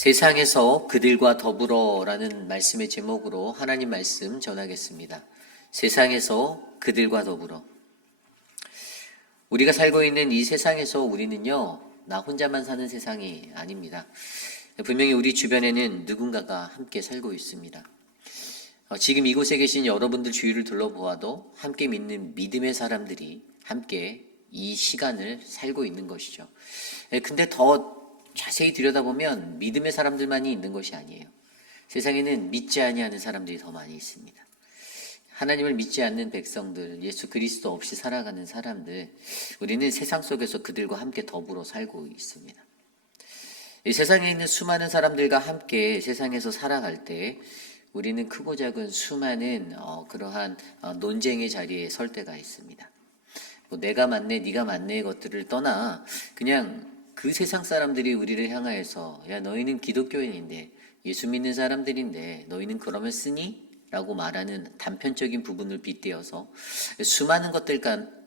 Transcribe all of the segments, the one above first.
세상에서 그들과 더불어라는 말씀의 제목으로 하나님 말씀 전하겠습니다. 세상에서 그들과 더불어. 우리가 살고 있는 이 세상에서 우리는요, 나 혼자만 사는 세상이 아닙니다. 분명히 우리 주변에는 누군가가 함께 살고 있습니다. 지금 이곳에 계신 여러분들 주위를 둘러보아도 함께 믿는 믿음의 사람들이 함께 이 시간을 살고 있는 것이죠. 근데 더 자세히 들여다보면 믿음의 사람들만이 있는 것이 아니에요. 세상에는 믿지 아니하는 사람들이 더 많이 있습니다. 하나님을 믿지 않는 백성들, 예수 그리스도 없이 살아가는 사람들, 우리는 세상 속에서 그들과 함께 더불어 살고 있습니다. 이 세상에 있는 수많은 사람들과 함께 세상에서 살아갈 때 우리는 크고 작은 수많은 그러한 논쟁의 자리에 설 때가 있습니다. 내가 맞네, 네가 맞네의 것들을 떠나 그냥 그 세상 사람들이 우리를 향하여서 야, 너희는 기독교인인데 예수 믿는 사람들인데 너희는 그러면 쓰니? 라고 말하는 단편적인 부분을 빗대어서 수많은 것들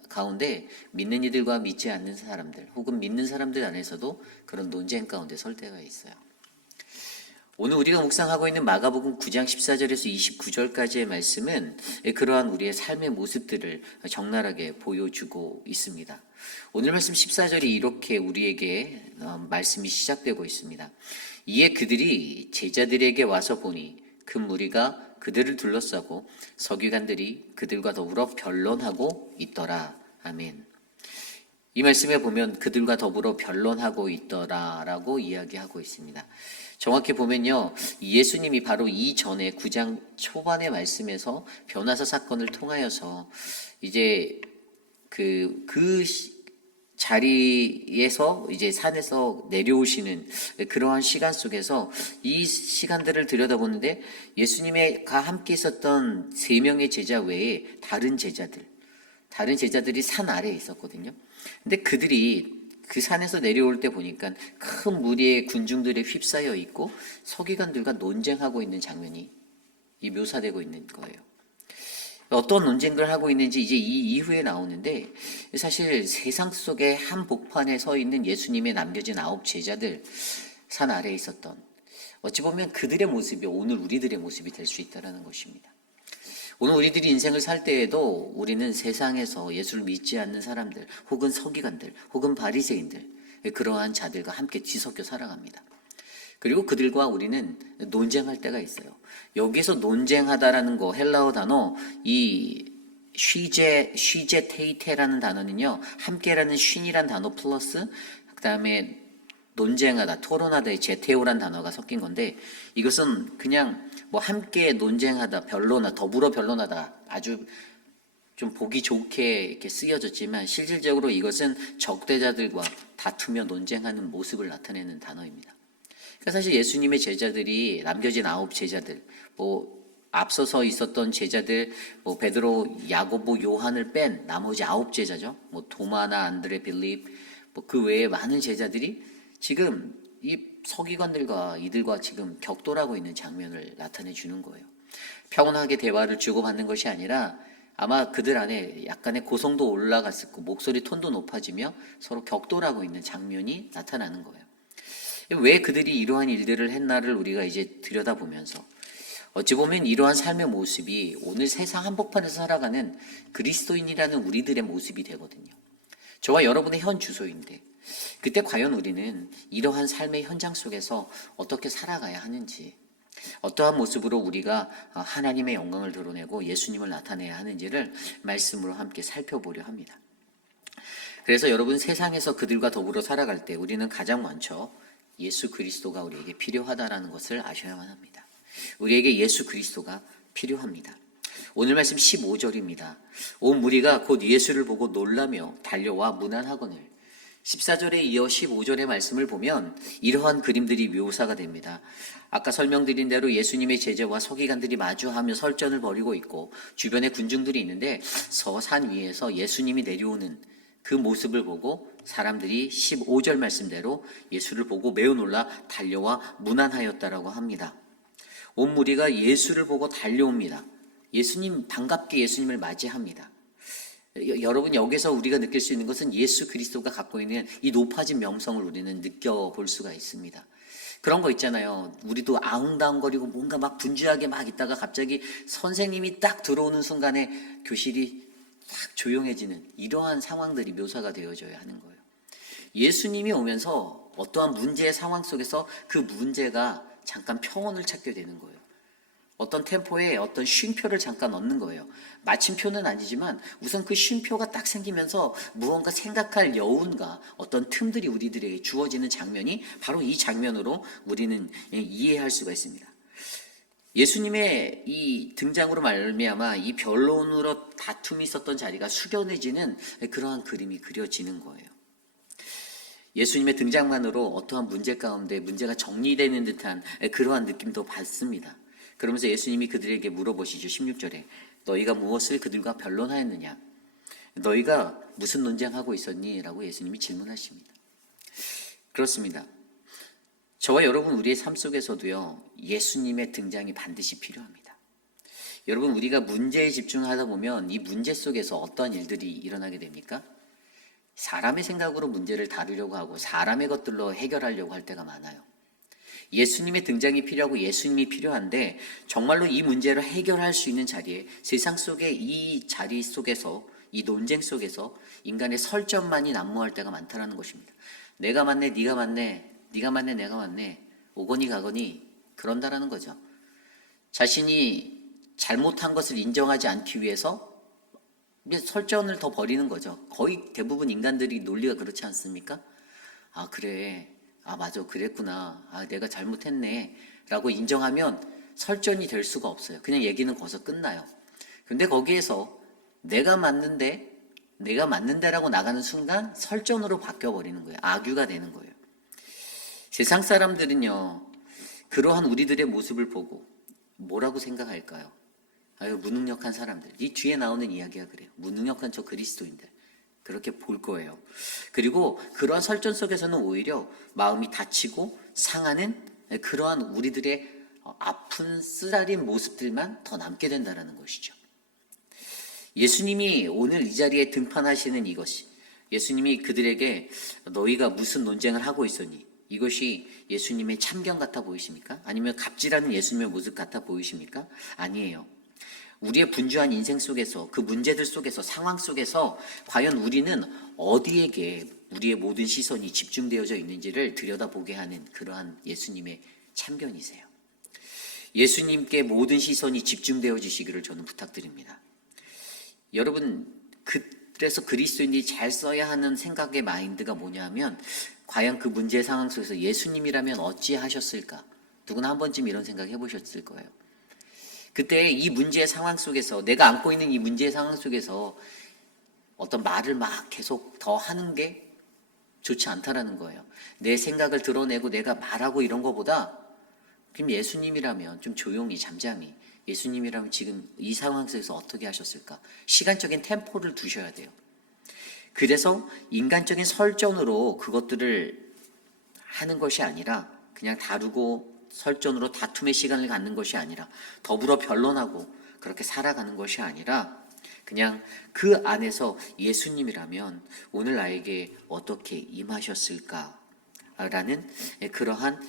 가운데 믿는 이들과 믿지 않는 사람들 혹은 믿는 사람들 안에서도 그런 논쟁 가운데 설 때가 있어요. 오늘 우리가 묵상하고 있는 마가복음 9장 14절에서 29절까지의 말씀은 그러한 우리의 삶의 모습들을 적나라하게 보여주고 있습니다. 오늘 말씀 14절이 이렇게 우리에게 말씀이 시작되고 있습니다. 이에 그들이 제자들에게 와서 보니 큰 무리가 그들을 둘러싸고 서기관들이 그들과 더불어 변론하고 있더라. 아멘. 이 말씀에 보면 그들과 더불어 변론하고 있더라라고 이야기하고 있습니다. 정확히 보면요, 예수님이 바로 이전에 9장 초반의 말씀에서 변화사 사건을 통하여서 이제 그 자리에서 이제 산에서 내려오시는 그러한 시간 속에서 이 시간들을 들여다보는데 예수님과 함께 있었던 3명의 제자 외에 다른 제자들이 산 아래에 있었거든요. 근데 그들이 그 산에서 내려올 때 보니까 큰 무리의 군중들에 휩싸여 있고 서기관들과 논쟁하고 있는 장면이 묘사되고 있는 거예요. 어떤 논쟁을 하고 있는지 이제 이 이후에 나오는데 사실 세상 속에 한복판에 서 있는 예수님의 남겨진 9 제자들 산 아래에 있었던 어찌 보면 그들의 모습이 오늘 우리들의 모습이 될 수 있다는 것입니다. 오늘 우리들이 인생을 살 때에도 우리는 세상에서 예수를 믿지 않는 사람들 혹은 서기관들 혹은 바리새인들 그러한 자들과 함께 뒤섞여 살아갑니다. 그리고 그들과 우리는 논쟁할 때가 있어요. 여기서 논쟁하다라는 거 헬라어 단어 이 쉬제테이테라는 단어는요, 함께라는 쉰이란 단어 플러스 그다음에 논쟁하다, 토론하다의 제테오란 단어가 섞인 건데 이것은 그냥 뭐 함께 논쟁하다, 변론하다, 더불어 변론하다 아주 좀 보기 좋게 이렇게 쓰여졌지만 실질적으로 이것은 적대자들과 다투며 논쟁하는 모습을 나타내는 단어입니다. 그러니까 사실 예수님의 제자들이 남겨진 9 제자들, 앞서서 있었던 제자들, 베드로, 야고보, 요한을 뺀 나머지 9 제자죠. 도마나 안드레, 빌립, 그 외에 많은 제자들이 지금 이 서기관들과 이들과 지금 격돌하고 있는 장면을 나타내 주는 거예요. 평온하게 대화를 주고받는 것이 아니라 아마 그들 안에 약간의 고성도 올라갔을 거고 목소리 톤도 높아지며 서로 격돌하고 있는 장면이 나타나는 거예요. 왜 그들이 이러한 일들을 했나를 우리가 이제 들여다보면서 어찌 보면 이러한 삶의 모습이 오늘 세상 한복판에서 살아가는 그리스도인이라는 우리들의 모습이 되거든요. 저와 여러분의 현 주소인데 그때 과연 우리는 이러한 삶의 현장 속에서 어떻게 살아가야 하는지, 어떠한 모습으로 우리가 하나님의 영광을 드러내고 예수님을 나타내야 하는지를 말씀으로 함께 살펴보려 합니다. 그래서 여러분, 세상에서 그들과 더불어 살아갈 때 우리는 가장 먼저 예수 그리스도가 우리에게 필요하다라는 것을 아셔야만 합니다. 우리에게 예수 그리스도가 필요합니다. 오늘 말씀 15절입니다. 온 무리가 곧 예수를 보고 놀라며 달려와 문안하거늘. 14절에 이어 15절의 말씀을 보면 이러한 그림들이 묘사가 됩니다. 아까 설명드린 대로 예수님의 제자와 서기관들이 마주하며 설전을 벌이고 있고 주변에 군중들이 있는데 산 위에서 예수님이 내려오는 그 모습을 보고 사람들이 15절 말씀대로 예수를 보고 매우 놀라 달려와 문안하였다라고 합니다. 온 무리가 예수를 보고 달려옵니다. 반갑게 예수님을 맞이합니다. 여러분, 여기서 우리가 느낄 수 있는 것은 예수 그리스도가 갖고 있는 이 높아진 명성을 우리는 느껴볼 수가 있습니다. 그런 거 있잖아요. 우리도 아웅다웅거리고 뭔가 막 분주하게 막 있다가 갑자기 선생님이 딱 들어오는 순간에 교실이 딱 조용해지는 이러한 상황들이 묘사가 되어져야 하는 거예요. 예수님이 오면서 어떠한 문제의 상황 속에서 그 문제가 잠깐 평온을 찾게 되는 거예요. 어떤 템포에 어떤 쉼표를 잠깐 얻는 거예요. 마침표는 아니지만 우선 그 쉼표가 딱 생기면서 무언가 생각할 여운과 어떤 틈들이 우리들에게 주어지는 장면이 바로 이 장면으로 우리는 이해할 수가 있습니다. 예수님의 이 등장으로 말미암아 이 변론으로 다툼이 있었던 자리가 숙연해지는 그러한 그림이 그려지는 거예요. 예수님의 등장만으로 어떠한 문제 가운데 문제가 정리되는 듯한 그러한 느낌도 받습니다. 그러면서 예수님이 그들에게 물어보시죠. 16절에 너희가 무엇을 그들과 변론하였느냐? 너희가 무슨 논쟁하고 있었니? 라고 예수님이 질문하십니다. 그렇습니다. 저와 여러분 우리의 삶 속에서도요. 예수님의 등장이 반드시 필요합니다. 여러분 우리가 문제에 집중하다 보면 이 문제 속에서 어떠한 일들이 일어나게 됩니까? 사람의 생각으로 문제를 다루려고 하고 사람의 것들로 해결하려고 할 때가 많아요. 예수님의 등장이 필요하고 예수님이 필요한데 정말로 이 문제를 해결할 수 있는 자리에 세상 속의 이 자리 속에서 이 논쟁 속에서 인간의 설전만이 난무할 때가 많다라는 것입니다. 내가 맞네, 네가 맞네, 네가 맞네, 내가 맞네, 오거니 가거니 그런다라는 거죠. 자신이 잘못한 것을 인정하지 않기 위해서 설전을 더 벌이는 거죠. 거의 대부분 인간들이 논리가 그렇지 않습니까? 아 그래, 아 맞아 그랬구나, 아 내가 잘못했네 라고 인정하면 설전이 될 수가 없어요. 그냥 얘기는 거기서 끝나요. 근데 거기에서 내가 맞는데라고 나가는 순간 설전으로 바뀌어버리는 거예요. 악유가 되는 거예요. 세상 사람들은요 그러한 우리들의 모습을 보고 뭐라고 생각할까요? 아유 무능력한 사람들. 이 뒤에 나오는 이야기가 그래요. 무능력한 저 그리스도인들. 그렇게 볼 거예요. 그리고 그러한 설전 속에서는 오히려 마음이 다치고 상하는 그러한 우리들의 아픈 쓰라린 모습들만 더 남게 된다는 것이죠. 예수님이 오늘 이 자리에 등판하시는 이것이 예수님이 그들에게 너희가 무슨 논쟁을 하고 있었니? 이것이 예수님의 참견 같아 보이십니까? 아니면 갑질하는 예수님의 모습 같아 보이십니까? 아니에요. 우리의 분주한 인생 속에서 그 문제들 속에서 상황 속에서 과연 우리는 어디에게 우리의 모든 시선이 집중되어져 있는지를 들여다보게 하는 그러한 예수님의 참견이세요. 예수님께 모든 시선이 집중되어지시기를 저는 부탁드립니다. 여러분 그래서 그리스도인들이 잘 써야 하는 생각의 마인드가 뭐냐면 과연 그 문제의 상황 속에서 예수님이라면 어찌하셨을까? 누구나 한 번쯤 이런 생각 해보셨을 거예요. 그때 이 문제의 상황 속에서 내가 안고 있는 이 문제의 상황 속에서 어떤 말을 막 계속 더 하는 게 좋지 않다라는 거예요. 내 생각을 드러내고 내가 말하고 이런 거보다 그럼 예수님이라면 좀 조용히 잠잠히 예수님이라면 지금 이 상황 속에서 어떻게 하셨을까? 시간적인 템포를 두셔야 돼요. 그래서 인간적인 설전으로 그것들을 하는 것이 아니라 그냥 다루고 설전으로 다툼의 시간을 갖는 것이 아니라 더불어 변론하고 그렇게 살아가는 것이 아니라 그냥 그 안에서 예수님이라면 오늘 나에게 어떻게 임하셨을까라는 그러한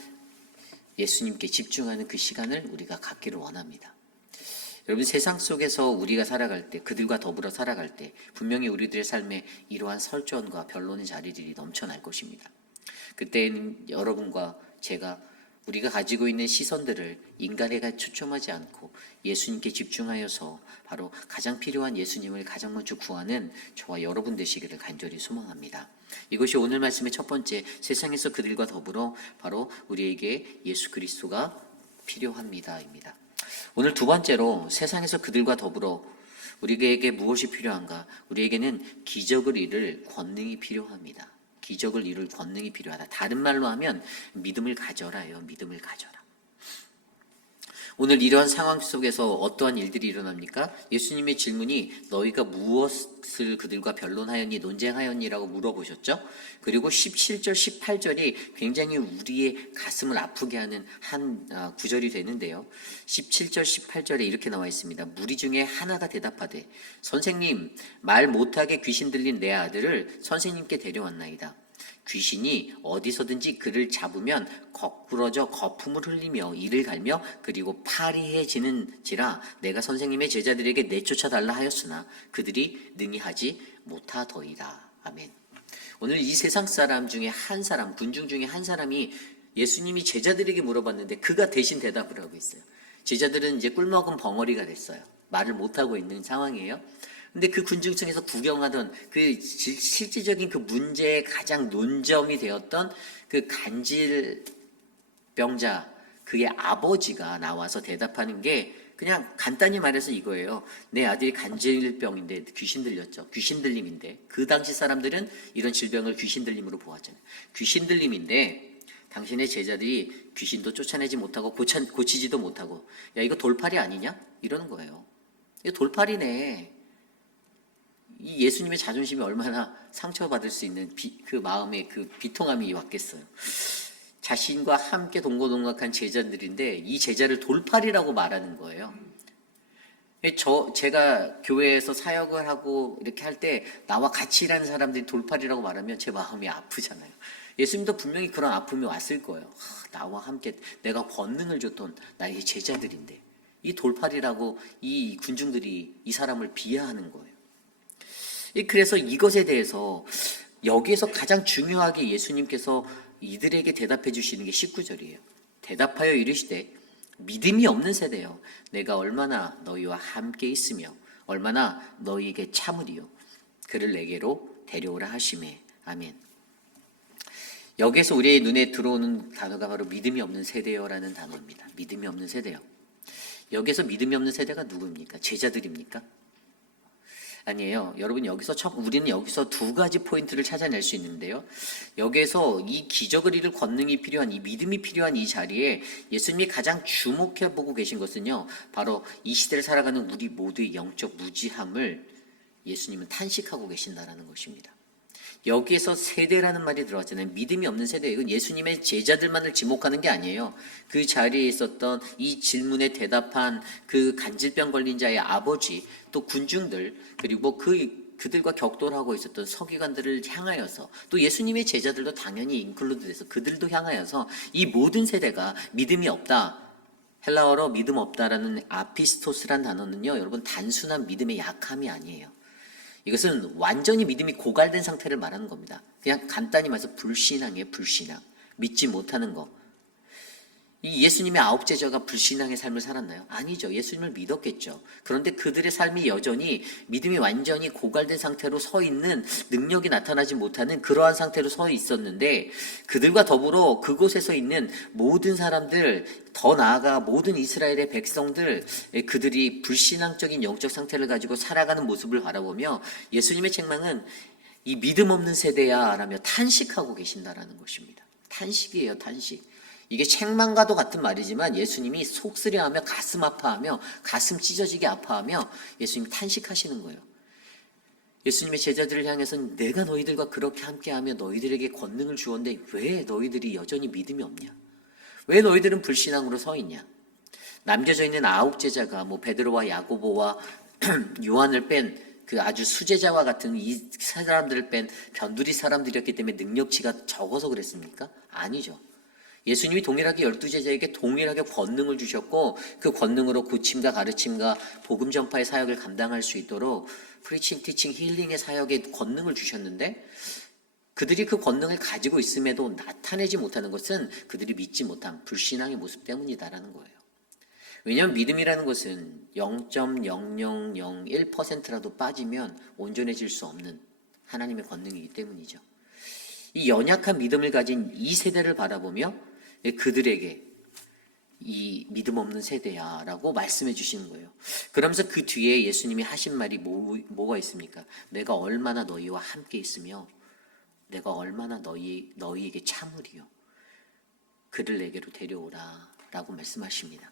예수님께 집중하는 그 시간을 우리가 갖기를 원합니다. 여러분 세상 속에서 우리가 살아갈 때 그들과 더불어 살아갈 때 분명히 우리들의 삶에 이러한 설전과 변론의 자리들이 넘쳐날 것입니다. 그때는 여러분과 제가 우리가 가지고 있는 시선들을 인간에게 초점하지 않고 예수님께 집중하여서 바로 가장 필요한 예수님을 가장 먼저 구하는 저와 여러분 되시기를 간절히 소망합니다. 이것이 오늘 말씀의 첫 번째, 세상에서 그들과 더불어 바로 우리에게 예수 그리스도가 필요합니다입니다. 오늘 두 번째로 세상에서 그들과 더불어 우리에게 무엇이 필요한가? 우리에게는 기적을 이룰 권능이 필요합니다. 기적을 이룰 권능이 필요하다. 다른 말로 하면 믿음을 가져라요. 믿음을 가져라. 오늘 이러한 상황 속에서 어떠한 일들이 일어납니까? 예수님의 질문이 너희가 무엇을 그들과 변론하였니 논쟁하였니라고 물어보셨죠. 그리고 17절 18절이 굉장히 우리의 가슴을 아프게 하는 한 구절이 되는데요. 17절 18절에 이렇게 나와 있습니다. 무리 중에 하나가 대답하되 선생님 말 못하게 귀신 들린 내 아들을 선생님께 데려왔나이다. 귀신이 어디서든지 그를 잡으면 거꾸러져 거품을 흘리며 이를 갈며 그리고 파리해지는지라 내가 선생님의 제자들에게 내쫓아달라 하였으나 그들이 능히 하지 못하더이다. 아멘. 오늘 이 세상 사람 중에 한 사람, 군중 중에 한 사람이 예수님이 제자들에게 물어봤는데 그가 대신 대답을 하고 있어요. 제자들은 이제 꿀먹은 벙어리가 됐어요. 말을 못하고 있는 상황이에요. 근데 그 군중층에서 구경하던 그 실질적인 그 문제의 가장 논점이 되었던 그 간질병자, 그의 아버지가 나와서 대답하는 게 그냥 간단히 말해서 이거예요. 내 아들이 간질병인데 귀신 들렸죠. 귀신 들림인데 그 당시 사람들은 이런 질병을 귀신 들림으로 보았잖아요. 귀신 들림인데 당신의 제자들이 귀신도 쫓아내지 못하고 고치지도 못하고 야 이거 돌팔이 아니냐? 이러는 거예요. 이거 돌팔이네. 이 예수님의 자존심이 얼마나 상처받을 수 있는 그 마음의 그 비통함이 왔겠어요. 자신과 함께 동고동락한 제자들인데 이 제자를 돌팔이라고 말하는 거예요. 제가 교회에서 사역을 하고 이렇게 할 때 나와 같이 일하는 사람들이 돌팔이라고 말하면 제 마음이 아프잖아요. 예수님도 분명히 그런 아픔이 왔을 거예요. 나와 함께 내가 권능을 줬던 나의 제자들인데 이 돌팔이라고 이 군중들이 이 사람을 비하하는 거예요. 그래서 이것에 대해서 여기에서 가장 중요하게 예수님께서 이들에게 대답해 주시는 게 19절이에요. 대답하여 이르시되 믿음이 없는 세대여 내가 얼마나 너희와 함께 있으며 얼마나 너희에게 참으리요 그를 내게로 데려오라 하시매. 아멘. 여기에서 우리의 눈에 들어오는 단어가 바로 믿음이 없는 세대여라는 단어입니다. 믿음이 없는 세대여. 여기에서 믿음이 없는 세대가 누구입니까? 제자들입니까? 아니에요. 여러분 우리는 여기서 두 가지 포인트를 찾아낼 수 있는데요. 여기에서 이 기적을 이룰 권능이 필요한 이 믿음이 필요한 이 자리에 예수님이 가장 주목해 보고 계신 것은요. 바로 이 시대를 살아가는 우리 모두의 영적 무지함을 예수님은 탄식하고 계신다라는 것입니다. 여기에서 세대라는 말이 들어왔잖아요. 믿음이 없는 세대. 이건 예수님의 제자들만을 지목하는 게 아니에요. 그 자리에 있었던 이 질문에 대답한 그 간질병 걸린 자의 아버지, 또 군중들, 그리고 그들과 격돌하고 있었던 서기관들을 향하여서 또 예수님의 제자들도 당연히 인클루드 돼서 그들도 향하여서 이 모든 세대가 믿음이 없다. 헬라어로 믿음 없다라는 아피스토스란 단어는요. 여러분 단순한 믿음의 약함이 아니에요. 이것은 완전히 믿음이 고갈된 상태를 말하는 겁니다. 그냥 간단히 말해서 불신앙이에요. 불신앙. 믿지 못하는 거. 이 예수님의 9 제자가 불신앙의 삶을 살았나요? 아니죠. 예수님을 믿었겠죠. 그런데 그들의 삶이 여전히 믿음이 완전히 고갈된 상태로 서 있는 능력이 나타나지 못하는 그러한 상태로 서 있었는데 그들과 더불어 그곳에서 있는 모든 사람들, 더 나아가 모든 이스라엘의 백성들, 그들이 불신앙적인 영적 상태를 가지고 살아가는 모습을 바라보며 예수님의 책망은 이 믿음 없는 세대야 라며 탄식하고 계신다라는 것입니다. 탄식이에요. 탄식. 이게 책망과도 같은 말이지만 예수님이 속쓰려하며 가슴 아파하며 가슴 찢어지게 아파하며 예수님이 탄식하시는 거예요. 예수님의 제자들을 향해서는 내가 너희들과 그렇게 함께하며 너희들에게 권능을 주었는데 왜 너희들이 여전히 믿음이 없냐? 왜 너희들은 불신앙으로 서 있냐? 남겨져 있는 9 제자가 베드로와 야고보와 요한을 뺀 그 아주 수제자와 같은 이 사람들을 뺀 변두리 사람들이었기 때문에 능력치가 적어서 그랬습니까? 아니죠. 예수님이 동일하게 12제자에게 동일하게 권능을 주셨고 그 권능으로 고침과 가르침과 복음 전파의 사역을 감당할 수 있도록 프리칭, 티칭, 힐링의 사역에 권능을 주셨는데 그들이 그 권능을 가지고 있음에도 나타내지 못하는 것은 그들이 믿지 못한 불신앙의 모습 때문이다라는 거예요. 왜냐하면 믿음이라는 것은 0.0001%라도 빠지면 온전해질 수 없는 하나님의 권능이기 때문이죠. 이 연약한 믿음을 가진 이 세대를 바라보며 그들에게 이 믿음 없는 세대야라고 말씀해 주시는 거예요. 그러면서 그 뒤에 예수님이 하신 말이 뭐가 있습니까? 내가 얼마나 너희와 함께 있으며 내가 얼마나 너희에게 참으리요. 그를 내게로 데려오라 라고 말씀하십니다.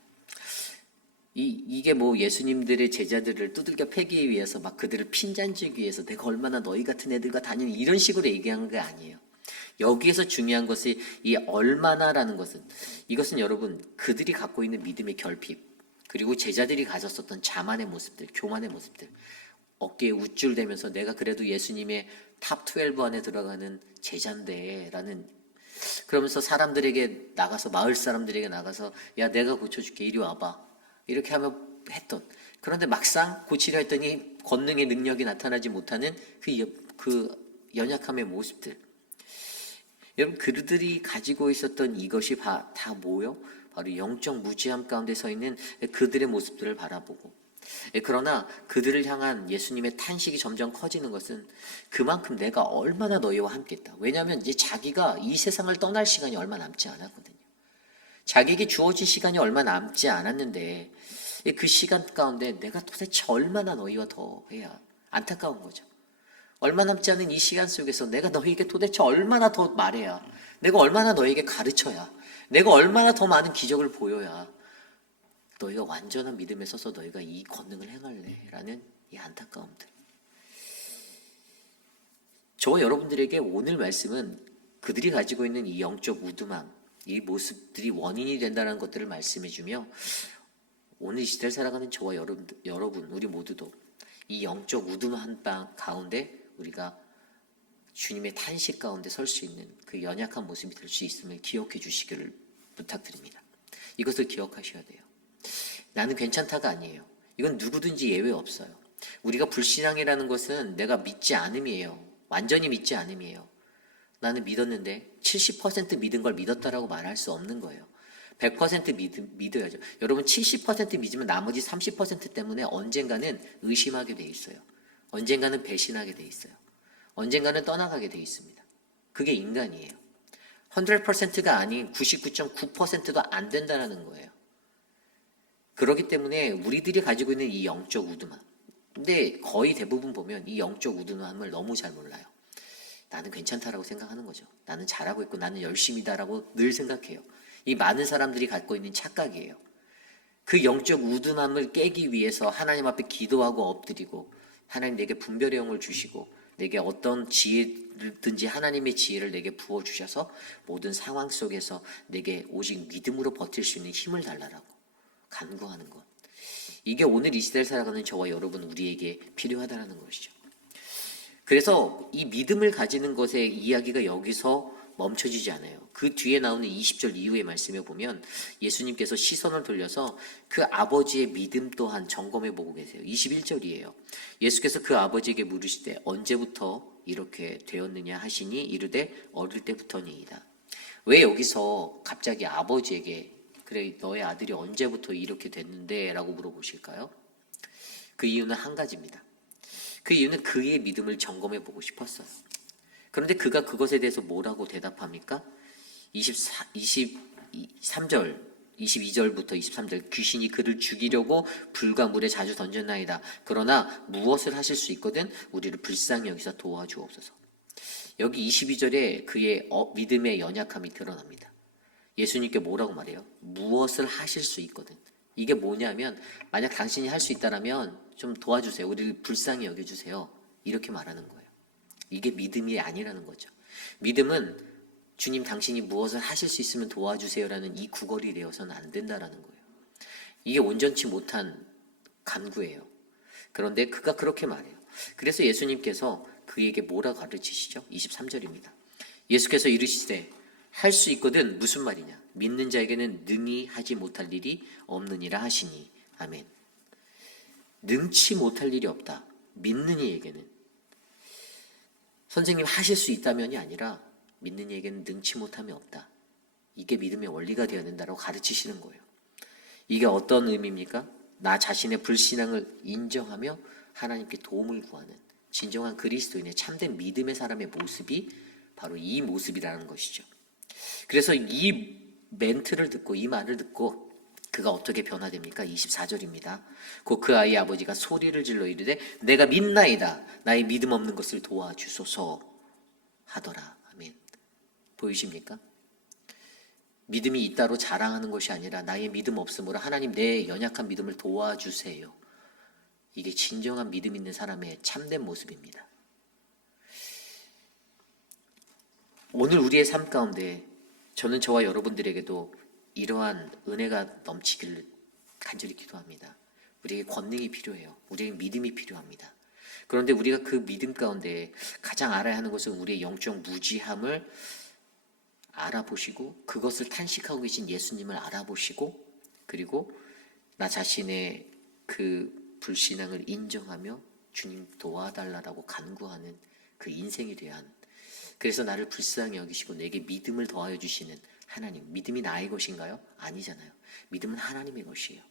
이게 예수님들의 제자들을 두들겨 패기 위해서 막 그들을 핀잔지기 위해서 내가 얼마나 너희 같은 애들과 다니는 이런 식으로 얘기한 게 아니에요. 여기에서 중요한 것이 이 얼마나라는 것은 이것은 여러분 그들이 갖고 있는 믿음의 결핍 그리고 제자들이 가졌었던 자만의 모습들, 교만의 모습들 어깨에 우쭐대면서 내가 그래도 예수님의 탑 12 안에 들어가는 제자인데 라는, 그러면서 사람들에게 나가서, 마을 사람들에게 나가서 야 내가 고쳐줄게 이리 와봐 이렇게 하면 했던, 그런데 막상 고치려 했더니 권능의 능력이 나타나지 못하는 그 연약함의 모습들. 여러분, 그들이 가지고 있었던 이것이 다 뭐요? 바로 영적 무지함 가운데 서 있는 그들의 모습들을 바라보고, 그러나 그들을 향한 예수님의 탄식이 점점 커지는 것은 그만큼 내가 얼마나 너희와 함께 있다. 왜냐하면 이제 자기가 이 세상을 떠날 시간이 얼마 남지 않았거든요. 자기에게 주어진 시간이 얼마 남지 않았는데 그 시간 가운데 내가 도대체 얼마나 너희와 더 해야, 안타까운 거죠. 얼마 남지 않은 이 시간 속에서 내가 너희에게 도대체 얼마나 더 말해야, 내가 얼마나 너희에게 가르쳐야, 내가 얼마나 더 많은 기적을 보여야 너희가 완전한 믿음에 서서 너희가 이 권능을 행할래 라는 이 안타까움들. 저와 여러분들에게 오늘 말씀은 그들이 가지고 있는 이 영적 우두함, 이 모습들이 원인이 된다는 것들을 말씀해 주며, 오늘 이 시대를 살아가는 저와 여러분 우리 모두도 이 영적 우두함 가운데 우리가 주님의 탄식 가운데 설 수 있는 그 연약한 모습이 될 수 있음을 기억해 주시기를 부탁드립니다. 이것을 기억하셔야 돼요. 나는 괜찮다가 아니에요. 이건 누구든지 예외 없어요. 우리가 불신앙이라는 것은 내가 믿지 않음이에요. 완전히 믿지 않음이에요. 나는 믿었는데 70% 믿은 걸 믿었다라고 말할 수 없는 거예요. 100% 믿어야죠. 여러분, 70% 믿으면 나머지 30% 때문에 언젠가는 의심하게 돼 있어요. 언젠가는 배신하게 돼 있어요. 언젠가는 떠나가게 돼 있습니다. 그게 인간이에요. 100%가 아닌 99.9%도 안 된다는 거예요. 그렇기 때문에 우리들이 가지고 있는 이 영적 우두함, 근데 거의 대부분 보면 이 영적 우두함을 너무 잘 몰라요. 나는 괜찮다라고 생각하는 거죠. 나는 잘하고 있고 나는 열심이다라고 늘 생각해요. 이 많은 사람들이 갖고 있는 착각이에요. 그 영적 우둔함을 깨기 위해서 하나님 앞에 기도하고 엎드리고, 하나님 내게 분별의 영을 주시고 내게 어떤 지혜든지 하나님의 지혜를 내게 부어주셔서 모든 상황 속에서 내게 오직 믿음으로 버틸 수 있는 힘을 달라라고 간구하는 것. 이게 오늘 이 시대를 살아가는 저와 여러분 우리에게 필요하다는 것이죠. 그래서 이 믿음을 가지는 것의 이야기가 여기서 멈춰지지 않아요. 그 뒤에 나오는 20절 이후의 말씀에 보면 예수님께서 시선을 돌려서 그 아버지의 믿음 또한 점검해 보고 계세요. 21절이에요. 예수께서 그 아버지에게 물으시되 언제부터 이렇게 되었느냐 하시니 이르되 어릴 때부터니이다. 왜 여기서 갑자기 아버지에게 그래 너의 아들이 언제부터 이렇게 됐는데 라고 물어보실까요? 그 이유는 한 가지입니다. 그 이유는 그의 믿음을 점검해 보고 싶었어요. 그런데 그가 그것에 대해서 뭐라고 대답합니까? 23절, 22절부터 23절, 귀신이 그를 죽이려고 불과 물에 자주 던졌나이다. 그러나 무엇을 하실 수 있거든 우리를 불쌍히 여기서 도와주옵소서. 여기 22절에 그의 믿음의 연약함이 드러납니다. 예수님께 뭐라고 말해요? 무엇을 하실 수 있거든. 이게 뭐냐면 만약 당신이 할 수 있다라면 좀 도와주세요. 우리를 불쌍히 여겨주세요. 이렇게 말하는 거예요. 이게 믿음이 아니라는 거죠. 믿음은 주님 당신이 무엇을 하실 수 있으면 도와주세요라는 이 구걸이 되어서는 안 된다라는 거예요. 이게 온전치 못한 간구예요. 그런데 그가 그렇게 말해요. 그래서 예수님께서 그에게 뭐라 가르치시죠? 23절입니다. 예수께서 이르시되 할 수 있거든 무슨 말이냐? 믿는 자에게는 능히 하지 못할 일이 없느니라 하시니. 아멘. 능치 못할 일이 없다. 믿는 이에게는. 선생님 하실 수 있다면이 아니라 믿는 이에게는 능치 못함이 없다. 이게 믿음의 원리가 되어야 된다고 가르치시는 거예요. 이게 어떤 의미입니까? 나 자신의 불신앙을 인정하며 하나님께 도움을 구하는 진정한 그리스도인의 참된 믿음의 사람의 모습이 바로 이 모습이라는 것이죠. 그래서 이 멘트를 듣고 이 말을 듣고 그가 어떻게 변화됩니까? 24절입니다. 곧 그 아이의 아버지가 소리를 질러 이르되 내가 믿나이다. 나의 믿음 없는 것을 도와주소서 하더라. 아멘. 보이십니까? 믿음이 있다로 자랑하는 것이 아니라 나의 믿음 없음으로 하나님 내 연약한 믿음을 도와주세요. 이게 진정한 믿음 있는 사람의 참된 모습입니다. 오늘 우리의 삶 가운데 저는 저와 여러분들에게도 이러한 은혜가 넘치기를 간절히 기도합니다. 우리에게 권능이 필요해요. 우리에게 믿음이 필요합니다. 그런데 우리가 그 믿음 가운데 가장 알아야 하는 것은 우리의 영적 무지함을 알아보시고 그것을 탄식하고 계신 예수님을 알아보시고 그리고 나 자신의 그 불신앙을 인정하며 주님 도와달라고 간구하는 그 인생이 돼야 하는, 그래서 나를 불쌍히 여기시고 내게 믿음을 더하여 주시는 하나님. 믿음이 나의 것인가요? 아니잖아요. 믿음은 하나님의 것이에요.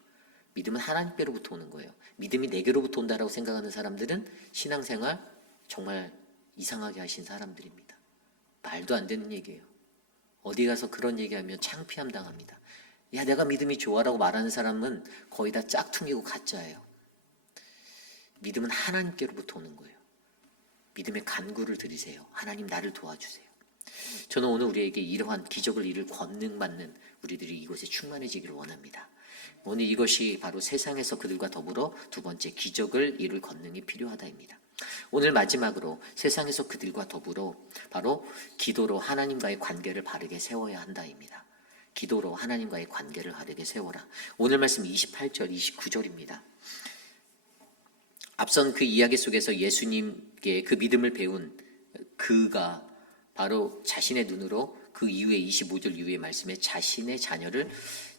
믿음은 하나님께로부터 오는 거예요. 믿음이 내게로부터 온다라고 생각하는 사람들은 신앙생활 정말 이상하게 하신 사람들입니다. 말도 안 되는 얘기예요. 어디 가서 그런 얘기하면 창피함 당합니다. 야, 내가 믿음이 좋아라고 말하는 사람은 거의 다 짝퉁이고 가짜예요. 믿음은 하나님께로부터 오는 거예요. 믿음의 간구를 드리세요. 하나님, 나를 도와주세요. 저는 오늘 우리에게 이러한 기적을 이룰 권능 받는 우리들이 이곳에 충만해지기를 원합니다. 오늘 이것이 바로 세상에서 그들과 더불어 두 번째 기적을 이룰 권능이 필요하다입니다. 오늘 마지막으로 세상에서 그들과 더불어 바로 기도로 하나님과의 관계를 바르게 세워야 한다입니다. 기도로 하나님과의 관계를 바르게 세워라. 오늘 말씀 28절, 29절입니다. 앞선 그 이야기 속에서 예수님께 그 믿음을 배운 그가 바로 자신의 눈으로 그 이후에 25절 이후의 말씀에 자신의 자녀를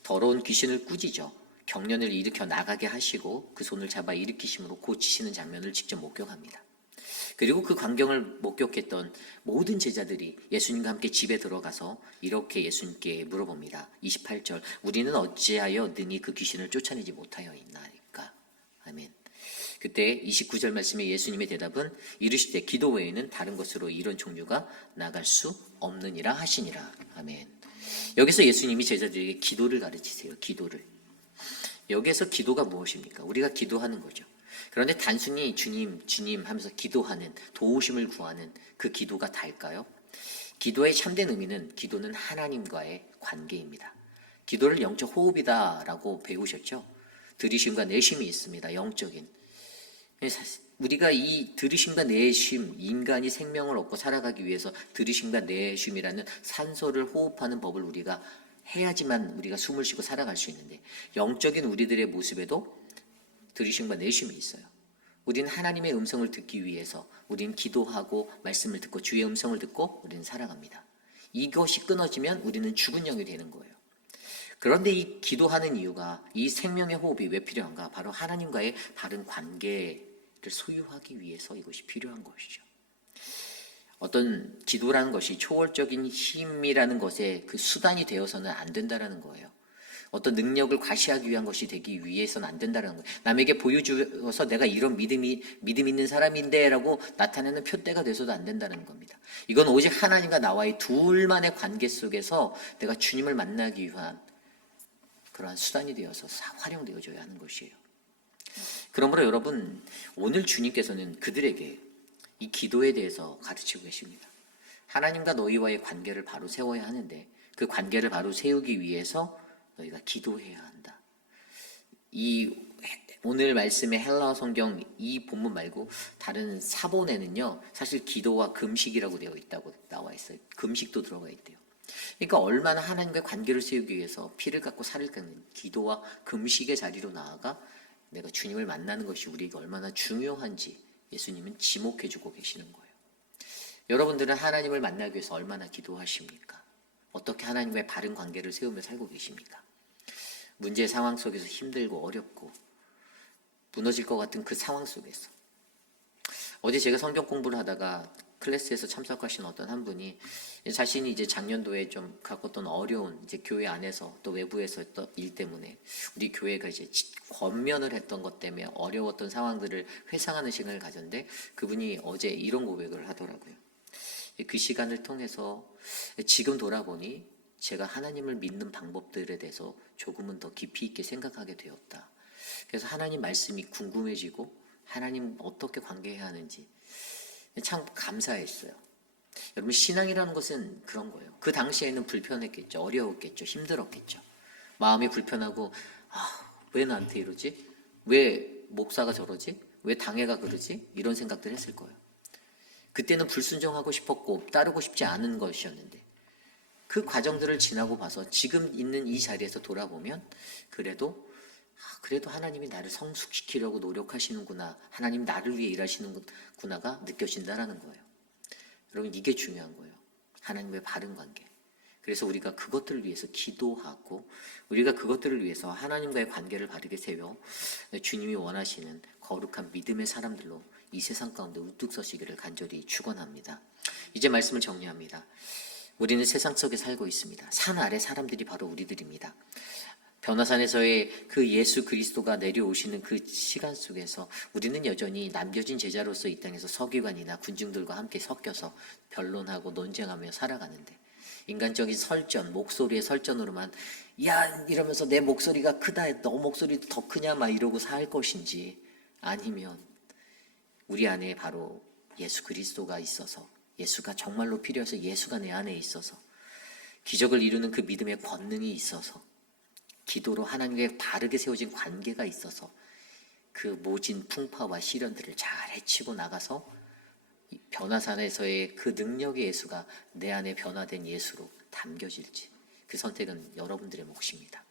더러운 귀신을 꾸짖어 경련을 일으켜 나가게 하시고 그 손을 잡아 일으키심으로 고치시는 장면을 직접 목격합니다. 그리고 그 광경을 목격했던 모든 제자들이 예수님과 함께 집에 들어가서 이렇게 예수님께 물어봅니다. 28절, 우리는 어찌하여 능히 그 귀신을 쫓아내지 못하여 있나이까? 아멘. 그때 29절 말씀에 예수님의 대답은 이르시되 기도 외에는 다른 것으로 이런 종류가 나갈 수 없느니라 하시니라. 아멘. 여기서 예수님이 제자들에게 기도를 가르치세요. 기도를. 여기에서 기도가 무엇입니까? 우리가 기도하는 거죠. 그런데 단순히 주님, 주님 하면서 기도하는, 도우심을 구하는 그 기도가 다일까요? 기도의 참된 의미는 기도는 하나님과의 관계입니다. 기도를 영적 호흡이다라고 배우셨죠? 들이심과 내심이 있습니다. 영적인. 우리가 이 들이심과 내심, 인간이 생명을 얻고 살아가기 위해서 들이심과 내심이라는 산소를 호흡하는 법을 우리가 해야지만 우리가 숨을 쉬고 살아갈 수 있는데, 영적인 우리들의 모습에도 들이심과 내심이 있어요. 우리는 하나님의 음성을 듣기 위해서 우리는 기도하고 말씀을 듣고 주의 음성을 듣고 우리는 살아갑니다. 이것이 끊어지면 우리는 죽은 영이 되는 거예요. 그런데 이 기도하는 이유가, 이 생명의 호흡이 왜 필요한가? 바로 하나님과의 바른 관계를 소유하기 위해서 이것이 필요한 것이죠. 어떤 기도라는 것이 초월적인 힘이라는 것에 그 수단이 되어서는 안 된다라는 거예요. 어떤 능력을 과시하기 위한 것이 되기 위해서는 안 된다는 거예요. 남에게 보여주어서 내가 이런 믿음 있는 사람인데 라고 나타내는 표대가 돼서도 안 된다는 겁니다. 이건 오직 하나님과 나와의 둘만의 관계 속에서 내가 주님을 만나기 위한 그러한 수단이 되어서 활용되어져야 하는 것이에요. 그러므로 여러분, 오늘 주님께서는 그들에게 이 기도에 대해서 가르치고 계십니다. 하나님과 너희와의 관계를 바로 세워야 하는데 그 관계를 바로 세우기 위해서 너희가 기도해야 한다. 이 오늘 말씀의 헬라어 성경 이 본문 말고 다른 사본에는요, 사실 기도와 금식이라고 되어 있다고 나와 있어요. 금식도 들어가 있대요. 그러니까 얼마나 하나님과의 관계를 세우기 위해서 피를 깎고 살을 깎는 기도와 금식의 자리로 나아가 내가 주님을 만나는 것이 우리에게 얼마나 중요한지 예수님은 지목해주고 계시는 거예요. 여러분들은 하나님을 만나기 위해서 얼마나 기도하십니까? 어떻게 하나님과의 바른 관계를 세우며 살고 계십니까? 문제 상황 속에서 힘들고 어렵고 무너질 것 같은 그 상황 속에서, 어제 제가 성경 공부를 하다가 클래스에서 참석하신 어떤 한 분이 자신이 이제 작년도에 좀 겪었던 어려운, 이제 교회 안에서 또 외부에서 했던 일 때문에 우리 교회가 이제 권면을 했던 것 때문에 어려웠던 상황들을 회상하는 시간을 가졌는데, 그분이 어제 이런 고백을 하더라고요. 그 시간을 통해서 지금 돌아보니 제가 하나님을 믿는 방법들에 대해서 조금은 더 깊이 있게 생각하게 되었다. 그래서 하나님 말씀이 궁금해지고 하나님 어떻게 관계해야 하는지 참 감사했어요. 여러분, 신앙이라는 것은 그런 거예요. 그 당시에는 불편했겠죠. 어려웠겠죠. 힘들었겠죠. 마음이 불편하고, 왜 나한테 이러지? 왜 목사가 저러지? 왜 당회가 그러지? 이런 생각들 했을 거예요. 그때는 불순종하고 싶었고 따르고 싶지 않은 것이었는데, 그 과정들을 지나고 봐서 지금 있는 이 자리에서 돌아보면 그래도 그래도 하나님이 나를 성숙시키려고 노력하시는구나. 하나님 나를 위해 일하시는구나가 느껴진다라는 거예요. 여러분, 이게 중요한 거예요. 하나님과의 바른 관계. 그래서 우리가 그것들을 위해서 기도하고 우리가 그것들을 위해서 하나님과의 관계를 바르게 세워 주님이 원하시는 거룩한 믿음의 사람들로 이 세상 가운데 우뚝 서시기를 간절히 축원합니다. 이제 말씀을 정리합니다. 우리는 세상 속에 살고 있습니다. 산 아래 사람들이 바로 우리들입니다. 변화산에서의 그 예수 그리스도가 내려오시는 그 시간 속에서 우리는 여전히 남겨진 제자로서 이 땅에서 서기관이나 군중들과 함께 섞여서 변론하고 논쟁하며 살아가는데, 인간적인 설전, 목소리의 설전으로만 야 이러면서 내 목소리가 크다, 너 목소리도 더 크냐 막 이러고 살 것인지, 아니면 우리 안에 바로 예수 그리스도가 있어서, 예수가 정말로 필요해서 예수가 내 안에 있어서 기적을 이루는 그 믿음의 권능이 있어서 기도로 하나님께 바르게 세워진 관계가 있어서 그 모진 풍파와 시련들을 잘 헤치고 나가서 변화산에서의 그 능력의 예수가 내 안에 변화된 예수로 담겨질지, 그 선택은 여러분들의 몫입니다.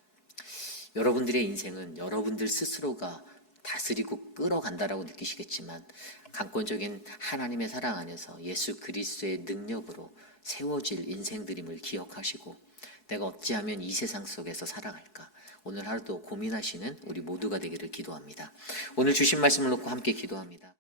여러분들의 인생은 여러분들 스스로가 다스리고 끌어간다라고 느끼시겠지만 강권적인 하나님의 사랑 안에서 예수 그리스도의 능력으로 세워질 인생들임을 기억하시고, 내가 어찌하면 이 세상 속에서 살아갈까, 오늘 하루도 고민하시는 우리 모두가 되기를 기도합니다. 오늘 주신 말씀을 놓고 함께 기도합니다.